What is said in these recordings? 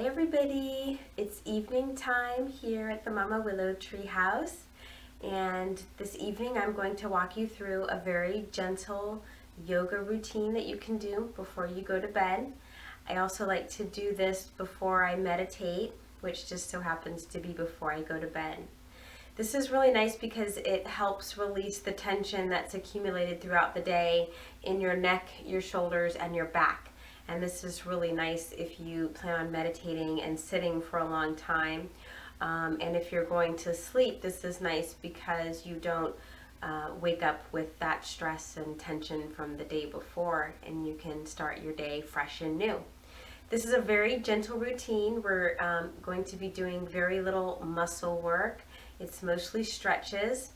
Hi everybody, it's evening time here at the Mama Willow Tree House, and this evening I'm going to walk you through a very gentle yoga routine that you can do before you go to bed. I also like to do this before I meditate, which just so happens to be before I go to bed. This is really nice because it helps release the tension that's accumulated throughout the day in your neck, your shoulders, and your back. And this is really nice if you plan on meditating and sitting for a long time. And if you're going to sleep, this is nice because you don't wake up with that stress and tension from the day before, and you can start your day fresh and new. This is a very gentle routine. We're going to be doing very little muscle work. It's mostly stretches.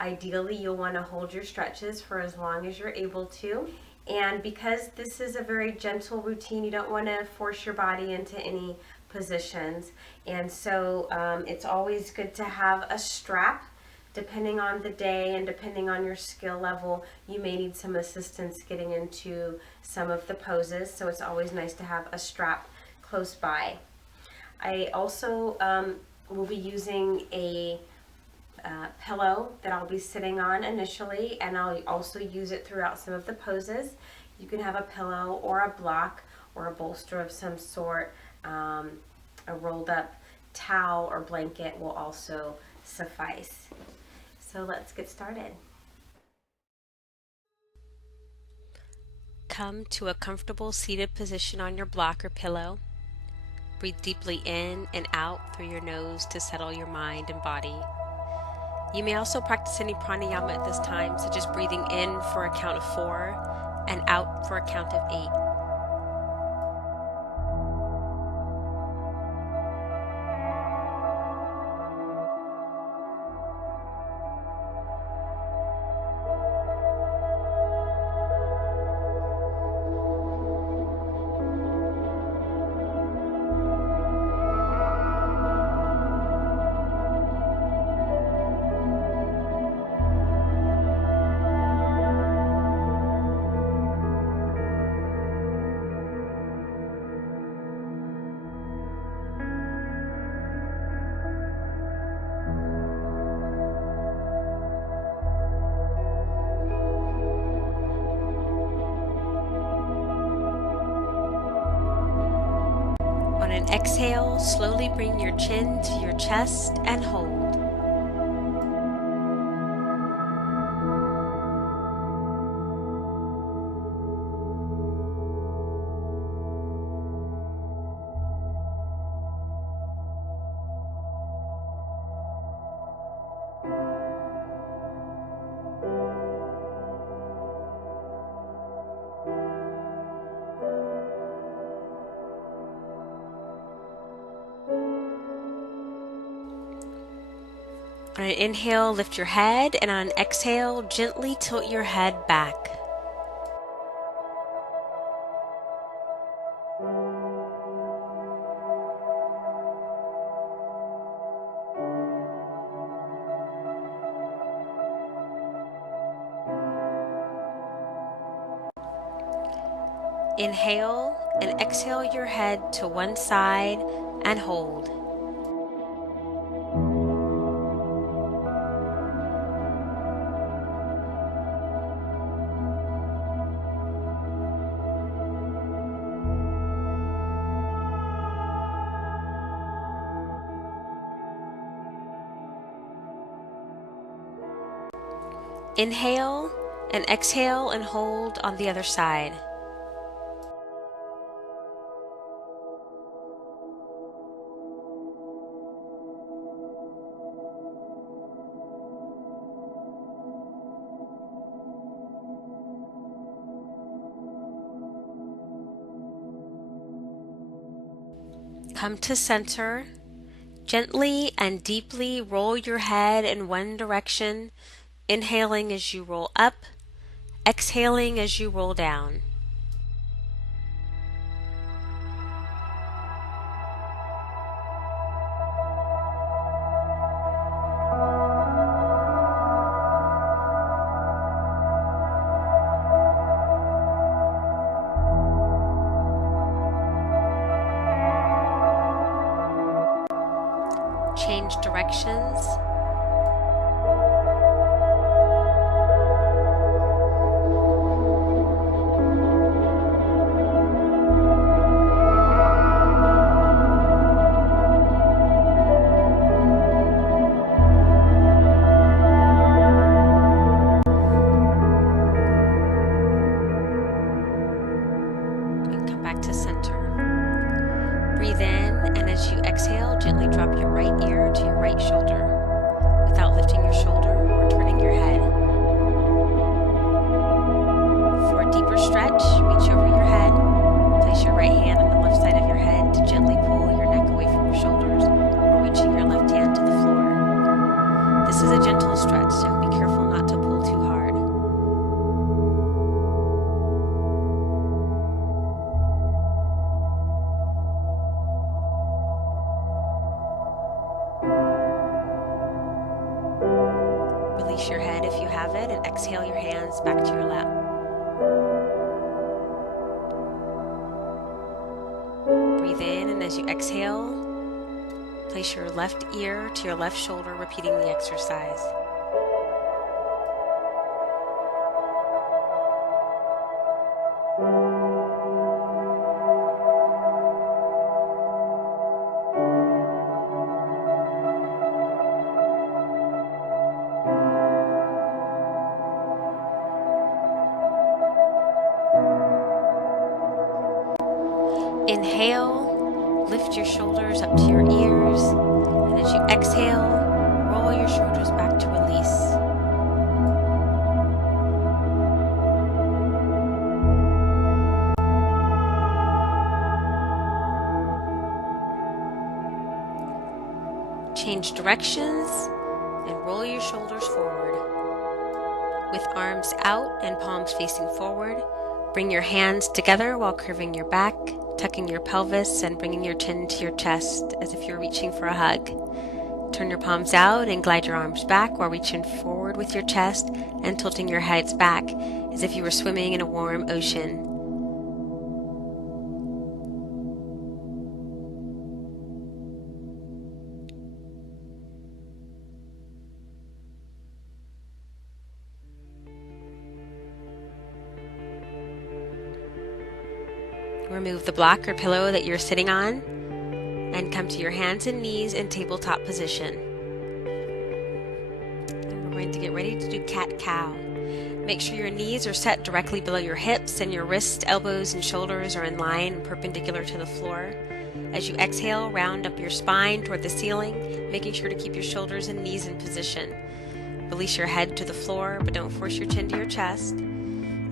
Ideally, you'll want to hold your stretches for as long as you're able to. And because this is a very gentle routine, you don't want to force your body into any positions. And so it's always good to have a strap. Depending on the day and depending on your skill level, you may need some assistance getting into some of the poses. So it's always nice to have a strap close by. I also will be using a pillow that I'll be sitting on initially, and I'll also use it throughout some of the poses. You can have a pillow or a block or a bolster of some sort. A rolled up towel or blanket will also suffice. So let's get started. Come to a comfortable seated position on your block or pillow. Breathe deeply in and out through your nose to settle your mind and body. You may also practice any pranayama at this time, such as breathing in for a count of 4 and out for a count of 8. On an exhale, slowly bring your chin to your chest and hold. On an inhale, lift your head, and on an exhale, gently tilt your head back. Inhale and exhale your head to one side and hold. Inhale and exhale and hold on the other side. Come to center. Gently and deeply roll your head in one direction, inhaling as you roll up, exhaling as you roll down. change directions. Back to center. Breathe in, and as you exhale, gently drop your right ear to your right shoulder without lifting your shoulder or turning your head. For a deeper stretch, reach over your head. Place your right hand on the left side of your head to gently pull your neck away from your shoulders while reaching your left hand to the floor. This is a gentle stretch, so be careful not to pull too hard. Release your head if you have it, and exhale your hands back to your lap. Breathe in, and as you exhale, place your left ear to your left shoulder, repeating the exercise. Inhale, lift your shoulders up to your ears, and as you exhale, roll your shoulders back to release. Change directions and roll your shoulders forward. With arms out and palms facing forward, bring your hands together while curving your back, tucking your pelvis and bringing your chin to your chest as if you're reaching for a hug. Turn your palms out and glide your arms back while reaching forward with your chest and tilting your heads back as if you were swimming in a warm ocean. Remove the block or pillow that you're sitting on and come to your hands and knees in tabletop position. And we're going to get ready to do cat-cow. Make sure your knees are set directly below your hips and your wrists, elbows, and shoulders are in line and perpendicular to the floor. As you exhale, round up your spine toward the ceiling, making sure to keep your shoulders and knees in position. Release your head to the floor, but don't force your chin to your chest.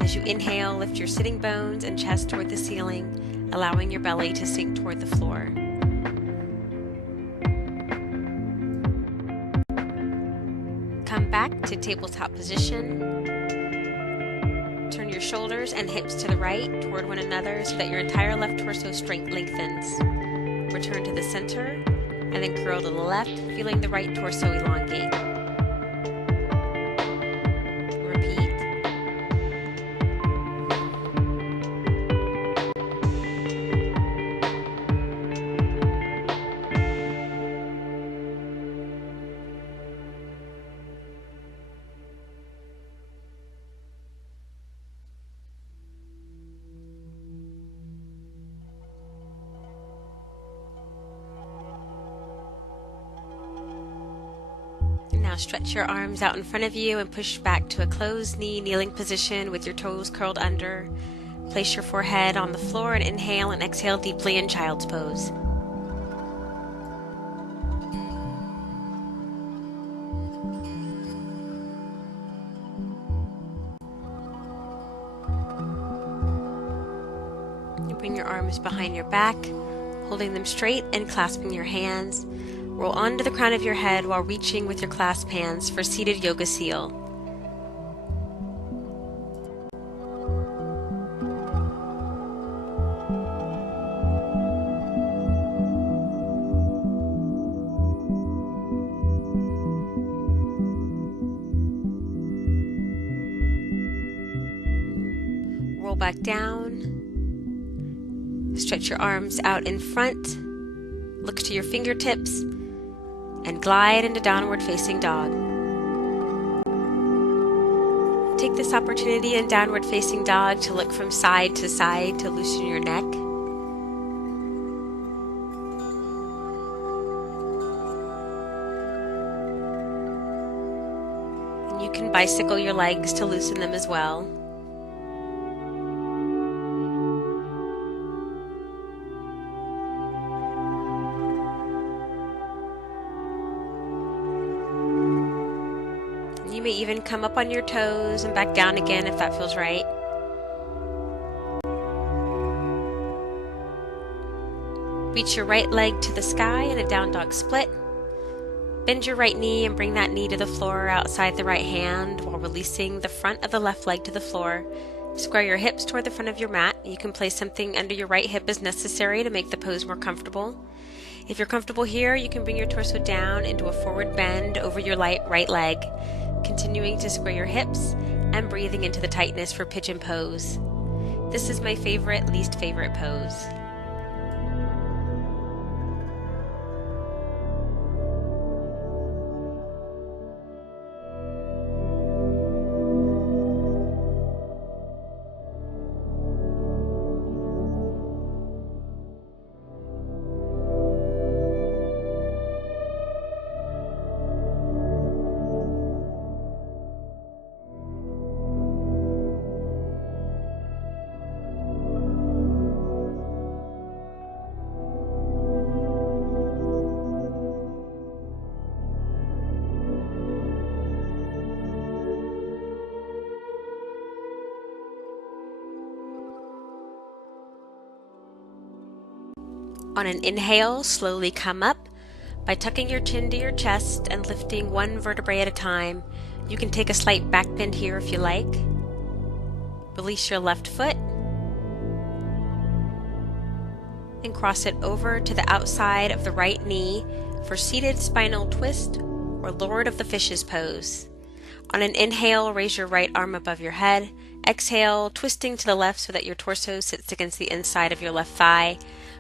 As you inhale, lift your sitting bones and chest toward the ceiling, allowing your belly to sink toward the floor. Come back to tabletop position. Turn your shoulders and hips to the right toward one another so that your entire left torso strength lengthens. Return to the center and then curl to the left, feeling the right torso elongate. Now stretch your arms out in front of you and push back to a closed knee kneeling position with your toes curled under. Place your forehead on the floor and inhale and exhale deeply in child's pose. You bring your arms behind your back, holding them straight and clasping your hands. Roll onto the crown of your head while reaching with your clasped hands for seated yoga seal. Roll back down. Stretch your arms out in front. Look to your fingertips and glide into downward facing dog. Take this opportunity in downward facing dog to look from side to side to loosen your neck. And you can bicycle your legs to loosen them as well. You may even come up on your toes and back down again if that feels right. Reach your right leg to the sky in a down dog split. Bend your right knee and bring that knee to the floor outside the right hand while releasing the front of the left leg to the floor. Square your hips toward the front of your mat. You can place something under your right hip as necessary to make the pose more comfortable. If you're comfortable here, you can bring your torso down into a forward bend over your right leg, continuing to square your hips and breathing into the tightness for Pigeon Pose. This is my favorite, least favorite pose. On an inhale, slowly come up by tucking your chin to your chest and lifting one vertebrae at a time. You can take a slight back bend here if you like. Release your left foot and cross it over to the outside of the right knee for seated spinal twist or Lord of the Fishes pose. On an inhale, raise your right arm above your head. Exhale, twisting to the left so that your torso sits against the inside of your left thigh.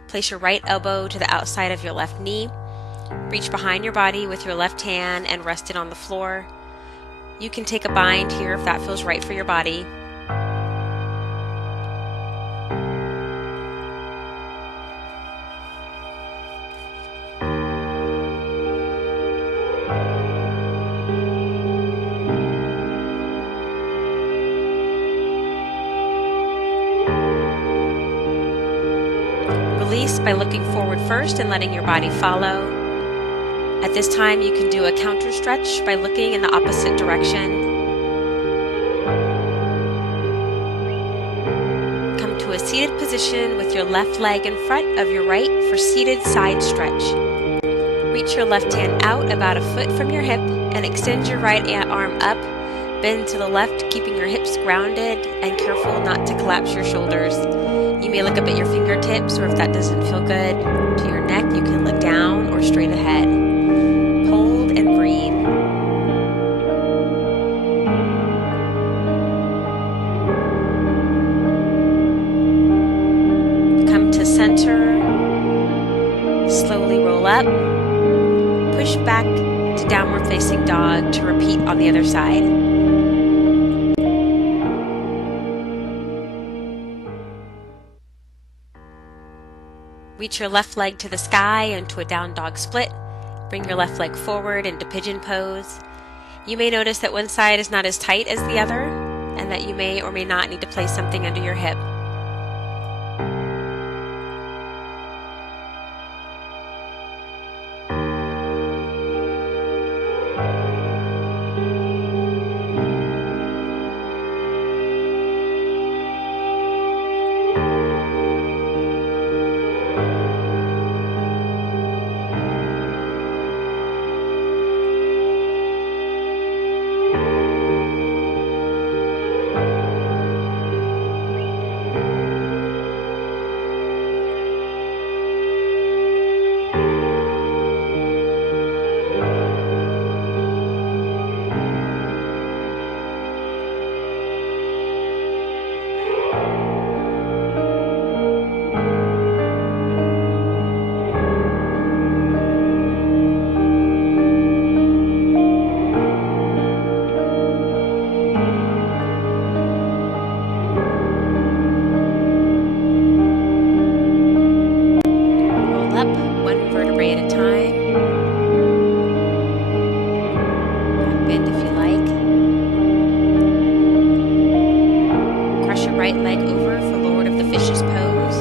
Place your right elbow to the outside of your left knee. Reach behind your body with your left hand and rest it on the floor. You can take a bind here if that feels right for your body. Release by looking forward first and letting your body follow. At this time, you can do a counter stretch by looking in the opposite direction. Come to a seated position with your left leg in front of your right for seated side stretch. Reach your left hand out about a foot from your hip and extend your right arm up. Bend to the left, keeping your hips grounded and careful not to collapse your shoulders. You may look up at your fingertips, or if that doesn't feel good, to your neck, you can look down or straight ahead. Hold and breathe. Come to center. Slowly roll up. Push back to downward facing dog to repeat on the other side. Reach your left leg to the sky into a down dog split. Bring your left leg forward into Pigeon Pose. You may notice that one side is not as tight as the other, and that you may or may not need to place something under your hip. right leg over for Lord of the Fishes pose.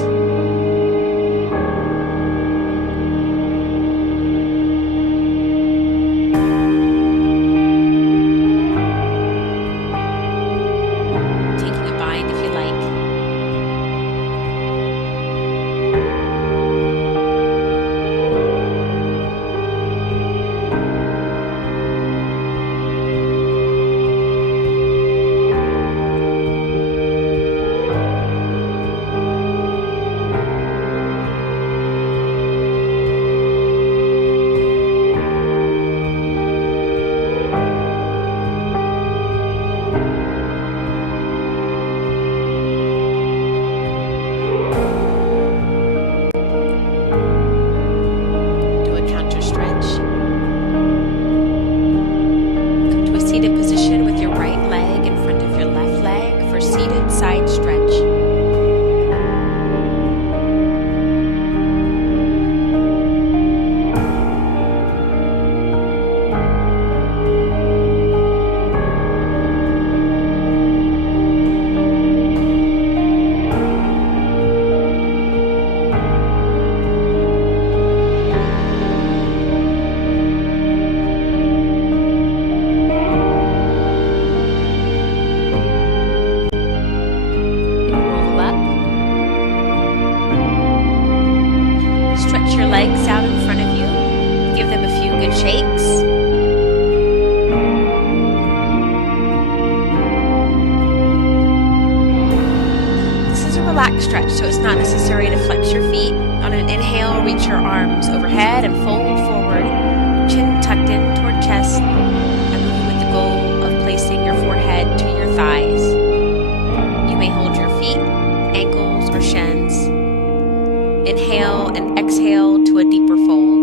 Taking a bind if you like. Seated position with your right leg in front of your left leg for seated side stretch. Stretch your legs out in front of you. Give them a few good shakes. This is a relaxed stretch, so it's not necessary to flex your feet. On an inhale, reach your arms overhead and fold forward, chin tucked in toward chest, and moving with the goal of placing your forehead to your thighs. You may hold your feet, ankles, or shins. Inhale and exhale to a deeper fold.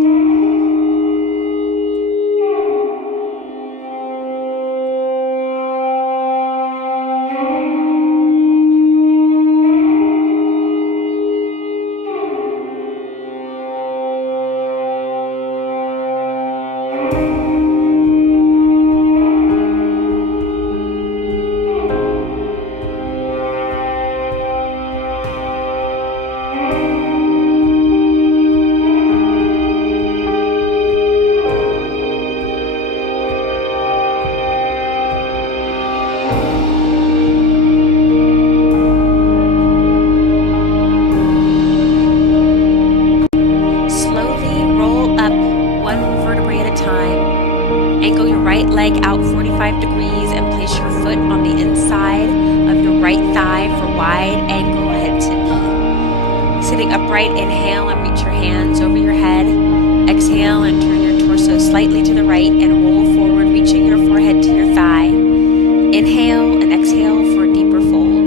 Angle your right leg out 45 degrees and place your foot on the inside of your right thigh for wide angle head to knee. Sitting upright, inhale and reach your hands over your head. Exhale and turn your torso slightly to the right and roll forward, reaching your forehead to your thigh. Inhale and exhale for a deeper fold.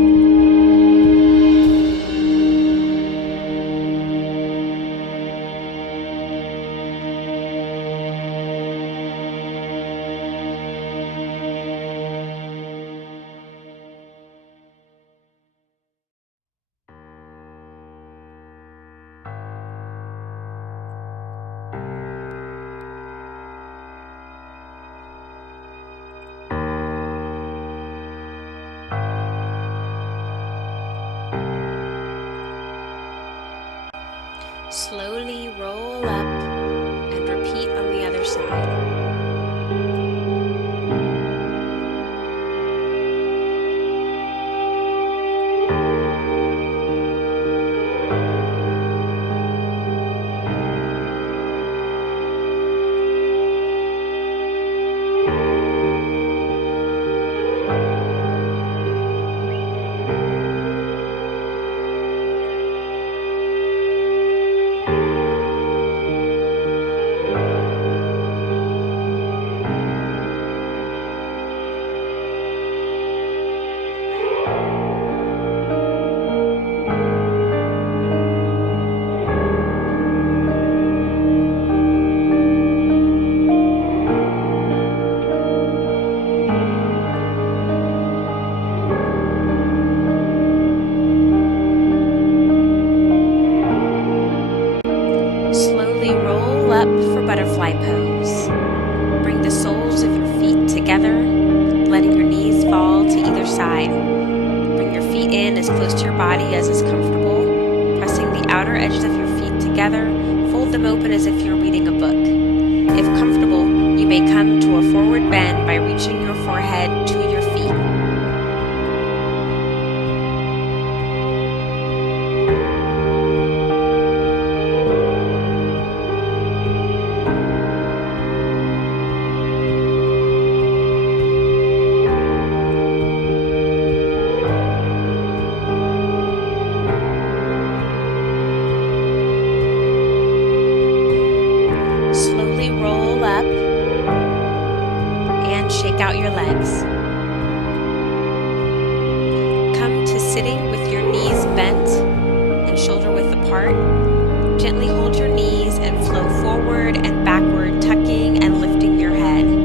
Slowly roll up and repeat on the other side. Slowly roll up for butterfly pose. Bring the soles of your feet together, letting your knees fall to either side. Bring your feet in as close to your body as is comfortable, pressing the outer edges of your feet together. Fold them open as if you're reading a book. If comfortable, you may come to a forward bend by reaching your forehead to your feet. Slowly roll up and shake out your legs. Come to sitting with your knees bent and shoulder width apart. Gently hold your knees and flow forward and backward, tucking and lifting your head.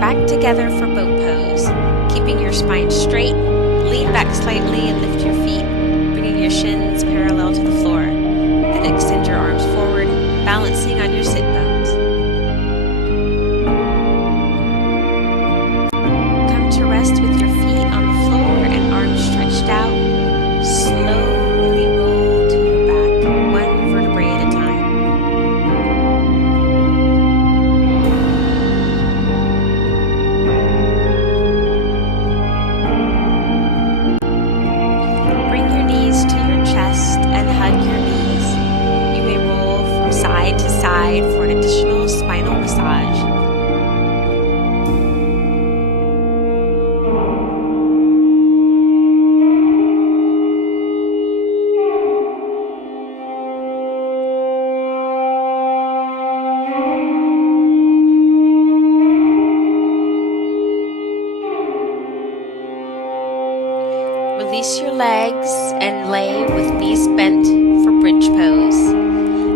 Back together for boat pose, keeping your spine straight. Lean back slightly and lift your feet, bringing your shins parallel to the floor. Then extend your arms forward, balancing on your sit bones. Come to rest with your feet on the floor and arms stretched out. Slowly roll to your back, one vertebrae at a time. And hug your knees. You may roll from side to side for an additional spinal massage. Release your legs and lay with knees bent for bridge pose.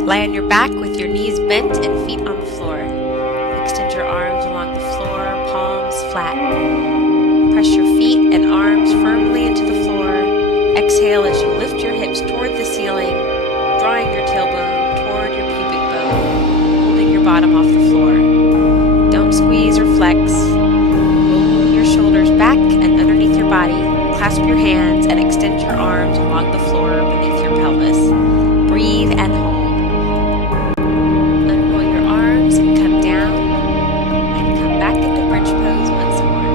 Lie on your back with your knees bent and feet on the floor. Extend your arms along the floor, palms flat. Press your feet and arms firmly into the floor. Exhale as you lift your hips toward the ceiling, drawing your tailbone toward your pubic bone, holding your bottom off the floor. Don't squeeze or flex. Roll your shoulders back and underneath your body. Clasp your hands and extend your arms along the floor beneath your pelvis. Breathe and hold. Unroll your arms and come down, and come back into bridge pose once more.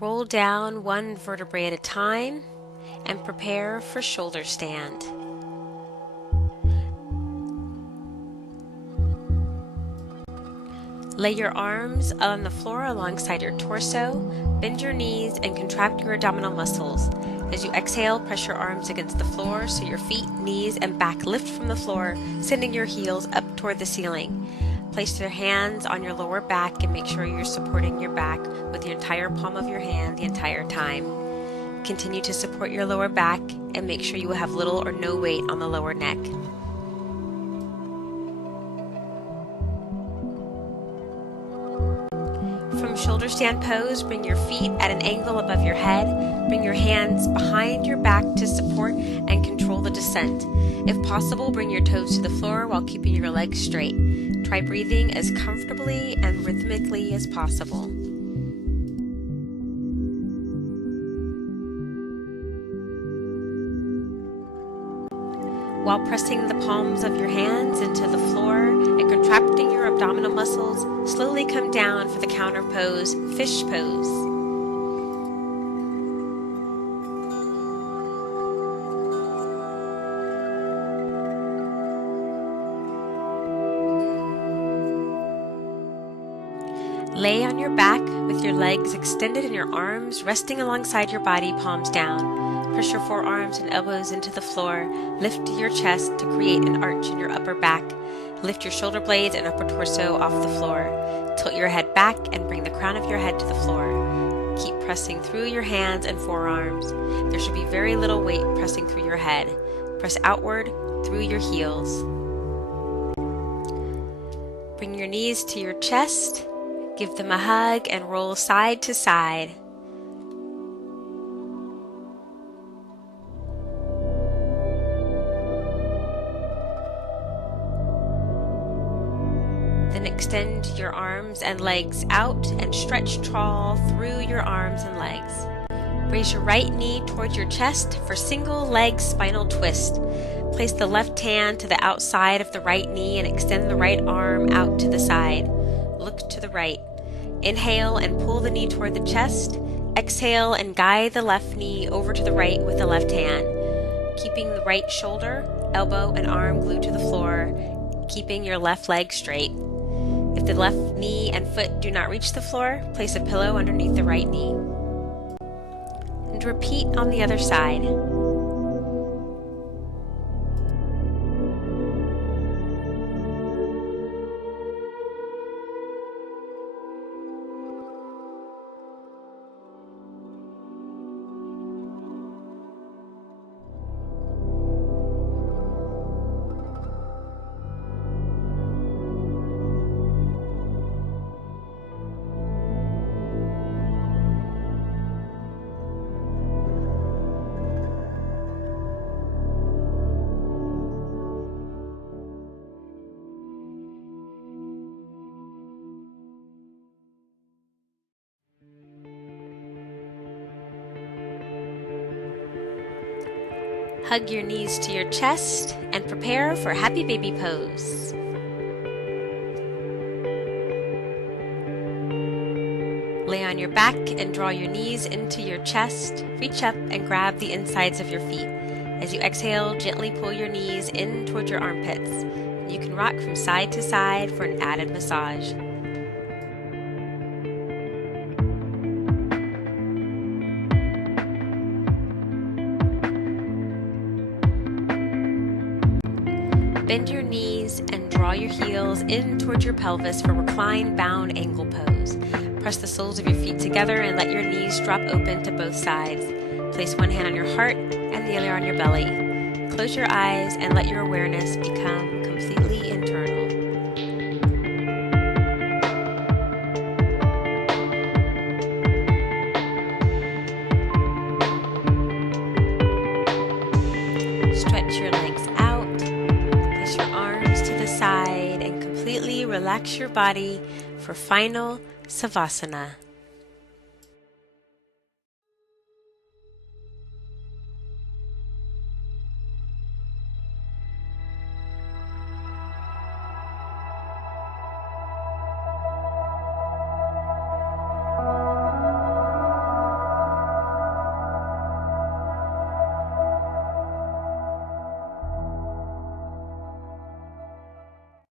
Roll down one vertebrae at a time and prepare for shoulder stand. Lay your arms on the floor alongside your torso, bend your knees and contract your abdominal muscles. As you exhale, press your arms against the floor so your feet, knees, and back lift from the floor, sending your heels up toward the ceiling. Place your hands on your lower back and make sure you're supporting your back with the entire palm of your hand the entire time. Continue to support your lower back and make sure you have little or no weight on the lower neck. From shoulder stand pose, bring your feet at an angle above your head. Bring your hands behind your back to support and control the descent. If possible, bring your toes to the floor while keeping your legs straight. Try breathing as comfortably and rhythmically as possible. While pressing the palms of your hands into the floor and contracting your abdominal muscles, slowly come down for the counter pose, fish pose. Lay on your back with your legs extended and your arms resting alongside your body, palms down. Press your forearms and elbows into the floor. Lift your chest to create an arch in your upper back. Lift your shoulder blades and upper torso off the floor. Tilt your head back and bring the crown of your head to the floor. Keep pressing through your hands and forearms. There should be very little weight pressing through your head. Press outward through your heels. Bring your knees to your chest. Give them a hug and roll side to side. Then extend your arms and legs out and stretch tall through your arms and legs. Raise your right knee towards your chest for single leg spinal twist. Place the left hand to the outside of the right knee and extend the right arm out to the side. Look to the right. Inhale and pull the knee toward the chest. Exhale and guide the left knee over to the right with the left hand, keeping the right shoulder, elbow, and arm glued to the floor, keeping your left leg straight. If the left knee and foot do not reach the floor, place a pillow underneath the right knee. And repeat on the other side. Hug your knees to your chest and prepare for Happy Baby Pose. Lay on your back and draw your knees into your chest. Reach up and grab the insides of your feet. As you exhale, gently pull your knees in towards your armpits. You can rock from side to side for an added massage. Bend your knees and draw your heels in towards your pelvis for reclined bound angle pose. Press the soles of your feet together and let your knees drop open to both sides. Place one hand on your heart and the other on your belly. Close your eyes and let your awareness become completely internal. Stretch your legs out. Place your arms to the side and completely relax your body for final Savasana.